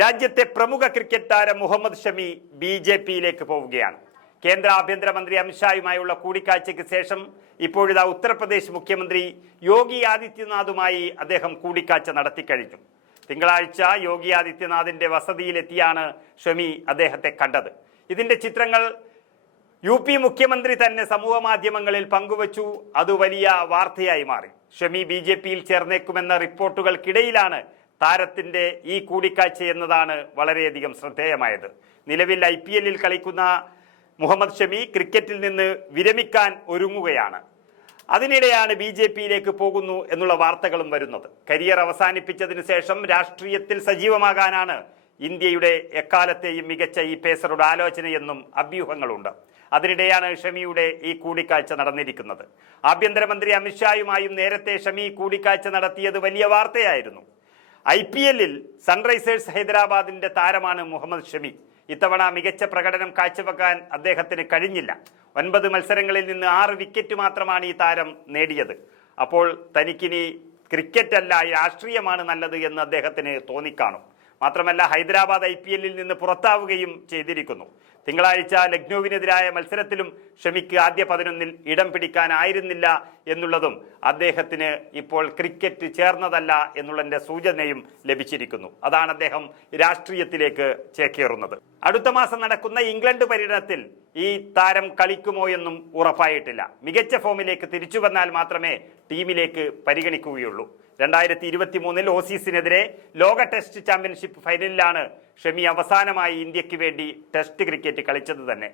രാജ്യത്തെ പ്രമുഖ ക്രിക്കറ്റ് താരം മുഹമ്മദ് ഷമി ബി ജെ പിയിലേക്ക് പോവുകയാണ്. കേന്ദ്ര ആഭ്യന്തരമന്ത്രി അമിത്ഷായുമായുള്ള കൂടിക്കാഴ്ചയ്ക്ക് ശേഷം ഇപ്പോഴിതാ ഉത്തർപ്രദേശ് മുഖ്യമന്ത്രി യോഗി ആദിത്യനാഥുമായി അദ്ദേഹം കൂടിക്കാഴ്ച നടത്തിക്കഴിഞ്ഞു തിങ്കളാഴ്ച യോഗി ആദിത്യനാഥിന്റെ വസതിയിലെത്തിയാണ് ഷമി അദ്ദേഹത്തെ കണ്ടത്. ഇതിന്റെ ചിത്രങ്ങൾ യു പി മുഖ്യമന്ത്രി തന്നെ സമൂഹ മാധ്യമങ്ങളിൽ പങ്കുവച്ചു. അത് വലിയ വാർത്തയായി മാറി. ഷമി ബി ജെ പിയിൽ ചേർന്നേക്കുമെന്ന റിപ്പോർട്ടുകൾക്കിടയിലാണ് താരത്തിന്റെ ഈ കൂടിക്കാഴ്ച എന്നതാണ് വളരെയധികം ശ്രദ്ധേയമായത്. നിലവിൽ ഐ പി എല്ലിൽ കളിക്കുന്ന മുഹമ്മദ് ഷമി ക്രിക്കറ്റിൽ നിന്ന് വിരമിക്കാൻ ഒരുങ്ങുകയാണ്. അതിനിടെയാണ് ബി ജെ പിയിലേക്ക് പോകുന്നു എന്നുള്ള വാർത്തകളും വരുന്നത്. കരിയർ അവസാനിപ്പിച്ചതിന് ശേഷം രാഷ്ട്രീയത്തിൽ സജീവമാകാനാണ് ഇന്ത്യയുടെ എക്കാലത്തെയും മികച്ച ഈ പേസറുടെ ആലോചനയെന്നും അഭ്യൂഹങ്ങളുണ്ട്. അതിനിടെയാണ് ഷമിയുടെ ഈ കൂടിക്കാഴ്ച നടന്നിരിക്കുന്നത്. ആഭ്യന്തരമന്ത്രി അമിത്ഷായുമായും നേരത്തെ ഷമി കൂടിക്കാഴ്ച നടത്തിയത് വലിയ വാർത്തയായിരുന്നു. ഐ പി എല്ലിൽ സൺറൈസേഴ്സ് ഹൈദരാബാദിന്റെ താരമാണ് മുഹമ്മദ് ഷമി. ഇത്തവണ മികച്ച പ്രകടനം കാഴ്ചവെക്കാൻ അദ്ദേഹത്തിന് കഴിഞ്ഞില്ല. ഒൻപത് മത്സരങ്ങളിൽ നിന്ന് ആറ് വിക്കറ്റ് മാത്രമാണ് ഈ താരം നേടിയത്. അപ്പോൾ തനിക്കിനി ക്രിക്കറ്റല്ല രാഷ്ട്രീയമാണ് നല്ലത് എന്ന് അദ്ദേഹത്തിന് തോന്നിക്കാണും. മാത്രമല്ല ഹൈദരാബാദ് ഐ പി എല്ലിൽ നിന്ന് പുറത്താവുകയും ചെയ്തിരിക്കുന്നു. തിങ്കളാഴ്ച ലക്നൌവിനെതിരായ മത്സരത്തിലും ഷമിക്ക് ആദ്യ പതിനൊന്നിൽ ഇടം പിടിക്കാനായിരുന്നില്ല എന്നുള്ളതും അദ്ദേഹത്തിന് ഇപ്പോൾ ക്രിക്കറ്റ് ചേർന്നതല്ല എന്നുള്ളതിന്റെ സൂചനയും ലഭിച്ചിരിക്കുന്നു. അതാണ് അദ്ദേഹം രാഷ്ട്രീയത്തിലേക്ക് ചേക്കേറുന്നത്. അടുത്ത മാസം നടക്കുന്ന ഇംഗ്ലണ്ട് പര്യടനത്തിൽ ഈ താരം കളിക്കുമോ എന്നും ഉറപ്പായിട്ടില്ല. മികച്ച ഫോമിലേക്ക് തിരിച്ചു വന്നാൽ മാത്രമേ ടീമിലേക്ക് പരിഗണിക്കുകയുള്ളൂ. രണ്ടായിരത്തി ഇരുപത്തി മൂന്നിൽ ഓസീസിനെതിരെ ലോക ടെസ്റ്റ് ചാമ്പ്യൻഷിപ്പ് ഫൈനലിലാണ് ഷമി അവസാനമായി ഇന്ത്യയ്ക്ക് വേണ്ടി ടെസ്റ്റ് ക്രിക്കറ്റ് കളിച്ചത് തന്നെ.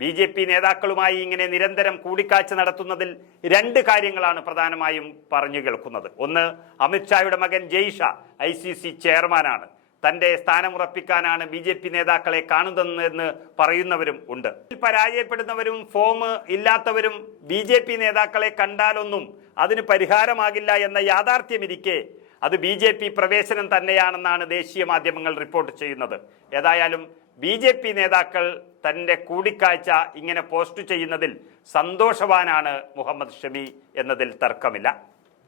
ബി ജെ പി നേതാക്കളുമായി ഇങ്ങനെ നിരന്തരം കൂടിക്കാഴ്ച നടത്തുന്നതിൽ രണ്ട് കാര്യങ്ങളാണ് പ്രധാനമായും പറഞ്ഞു കേൾക്കുന്നത്. ഒന്ന് അമിത്ഷായുടെ മകൻ ജയ്ഷ ഐ സി സി ചെയർമാനാണ്. തന്റെ സ്ഥാനമുറപ്പിക്കാനാണ് ബി ജെ പി നേതാക്കളെ കാണുന്നതെന്ന് പറയുന്നവരും ഉണ്ട്. പരാജയപ്പെടുന്നവരും ഫോം ഇല്ലാത്തവരും ബി ജെ പി നേതാക്കളെ കണ്ടാലൊന്നും അതിന് പരിഹാരമാകില്ല എന്ന യാഥാർത്ഥ്യമിരിക്കെ അത് ബി ജെ പി പ്രവേശനം തന്നെയാണെന്നാണ് ദേശീയ മാധ്യമങ്ങൾ റിപ്പോർട്ട് ചെയ്യുന്നത്. ഏതായാലും ബി ജെ പി നേതാക്കൾ തന്റെ കൂടിക്കാഴ്ച ഇങ്ങനെ പോസ്റ്റ് ചെയ്യുന്നതിൽ സന്തോഷവാനാണ് മുഹമ്മദ് ഷമി എന്നതിൽ തർക്കമില്ല.